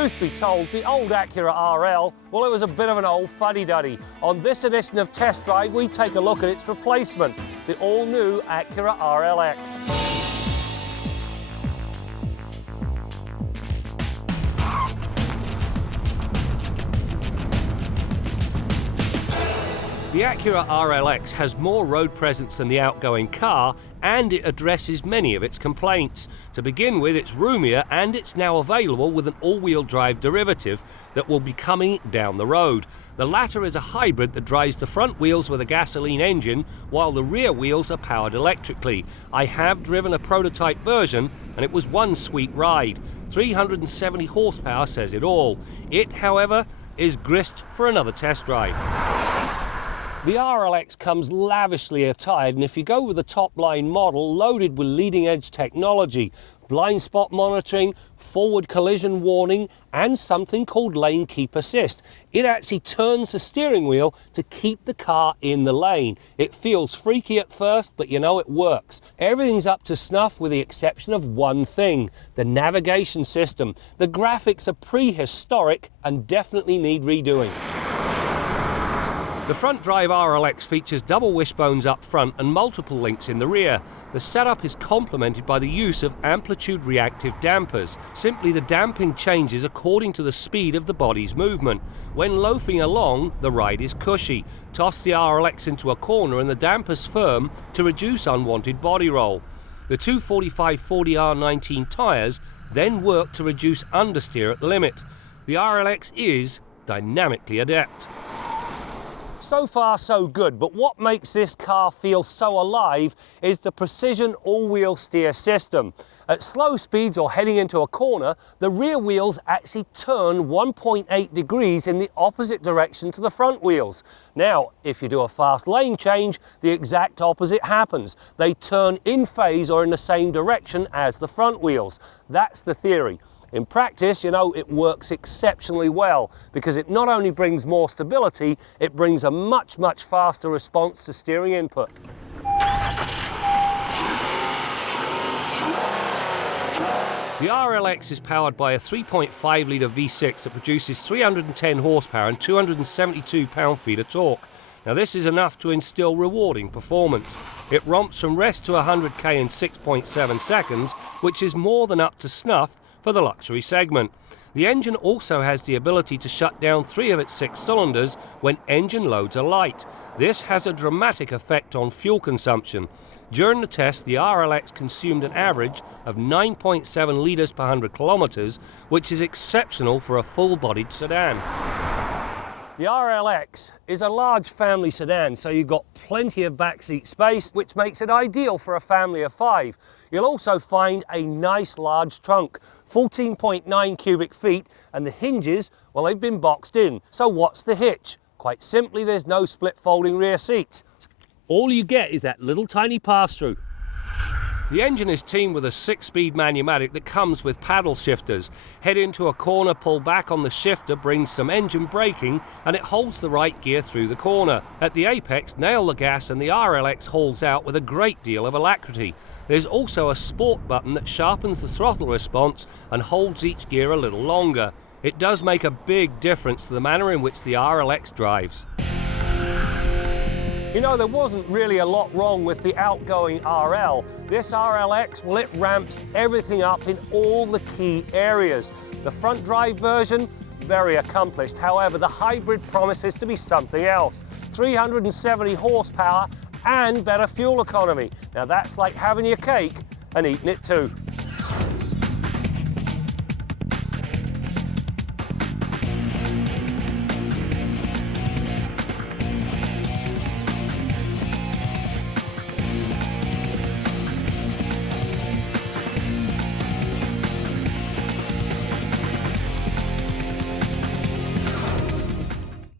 Truth be told, the old Acura RL, well, it was a bit of an old fuddy-duddy. On this edition of Test Drive, we take a look at its replacement, the all-new Acura RLX. The Acura RLX has more road presence than the outgoing car, and it addresses many of its complaints. To begin with, it's roomier, and it's now available with an all-wheel drive derivative that will be coming down the road. The latter is a hybrid that drives the front wheels with a gasoline engine, while the rear wheels are powered electrically. I have driven a prototype version, and it was one sweet ride. 370 horsepower says it all. It, however, is grist for another test drive. The RLX comes lavishly attired, and if you go with the top-line model, loaded with leading-edge technology, blind spot monitoring, forward collision warning, and something called lane keep assist. It actually turns the steering wheel to keep the car in the lane. It feels freaky at first, but you know it works. Everything's up to snuff with the exception of one thing, the navigation system. The graphics are prehistoric and definitely need redoing. The front drive RLX features double wishbones up front and multiple links in the rear. The setup is complemented by the use of amplitude reactive dampers. Simply, the damping changes according to the speed of the body's movement. When loafing along, the ride is cushy. Toss the RLX into a corner and the dampers firm to reduce unwanted body roll. The 245/40R19 tyres then work to reduce understeer at the limit. The RLX is dynamically adept. So far, so good, but what makes this car feel so alive is the precision all-wheel steer system. At slow speeds or heading into a corner, the rear wheels actually turn 1.8 degrees in the opposite direction to the front wheels. Now, if you do a fast lane change, the exact opposite happens. They turn in phase or in the same direction as the front wheels. That's the theory. In practice, you know, it works exceptionally well because it not only brings more stability, it brings a much, much faster response to steering input. The RLX is powered by a 3.5-litre V6 that produces 310 horsepower and 272 pound-feet of torque. Now, this is enough to instill rewarding performance. It romps from rest to 100k in 6.7 seconds, which is more than up to snuff for the luxury segment. The engine also has the ability to shut down 3 of its 6 cylinders when engine loads are light. This has a dramatic effect on fuel consumption. During the test, the RLX consumed an average of 9.7 litres per 100 kilometres, which is exceptional for a full-bodied sedan. The RLX is a large family sedan, so you've got plenty of backseat space, which makes it ideal for a family of 5. You'll also find a nice large trunk, 14.9 cubic feet, and the hinges, well, they've been boxed in. So what's the hitch? Quite simply, there's no split folding rear seats. All you get is that little tiny pass-through. The engine is teamed with a 6-speed manumatic that comes with paddle shifters. Head into a corner, pull back on the shifter, brings some engine braking, and it holds the right gear through the corner. At the apex, nail the gas and the RLX hauls out with a great deal of alacrity. There's also a sport button that sharpens the throttle response and holds each gear a little longer. It does make a big difference to the manner in which the RLX drives. You know, there wasn't really a lot wrong with the outgoing RL. This RLX, well, it ramps everything up in all the key areas. The front drive version, very accomplished. However, the hybrid promises to be something else. 370 horsepower and better fuel economy. Now, that's like having your cake and eating it too.